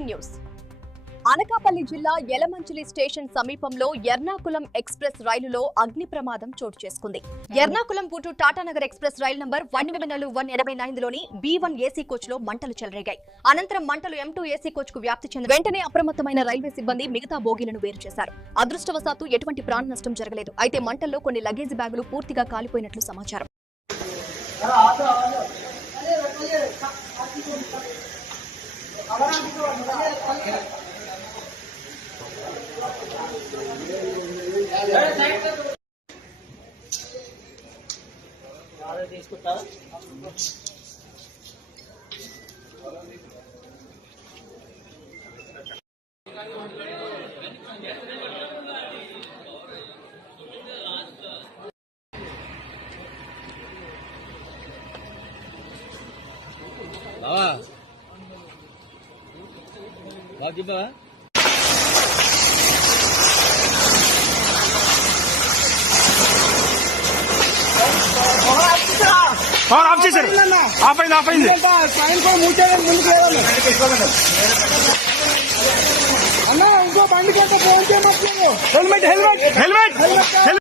Breaking news. Anakapalli జిల్లా Yalamanchili station సమీపంలో Ernakulam express రైలులో అగ్ని ప్రమాదం చోటు చేసుకుంది. Ernakulam to Tatanagar express rail number 18189 లోని B1 ఏసీ కోచ్ లో మంటలు చెలరేగాయి. అనంతరం మంటలు M2 ఏసీ కోచ్ కు వ్యాప్తి చెంది వెంటనే అప్రమత్తమైన రైల్వే సిబ్బంది మిగతా బోగీలను వేరు చేశారు. అదృష్టవశాత్తు ఎటువంటి ప్రాణ నష్టం జరగలేదు. అయితే మంటల్లో కొన్ని లగేజ్ బ్యాగులు పూర్తిగా కాలిపోయినట్లు సమాచారం. తీసుకుంటా బాగా చెప్పావా? ఆఫ్ చేశారు. ఆఫ్ అయింది. అన్న ఇంకో బండి కొంత ఫోన్ చేయమట్లేదు. హెల్మెట్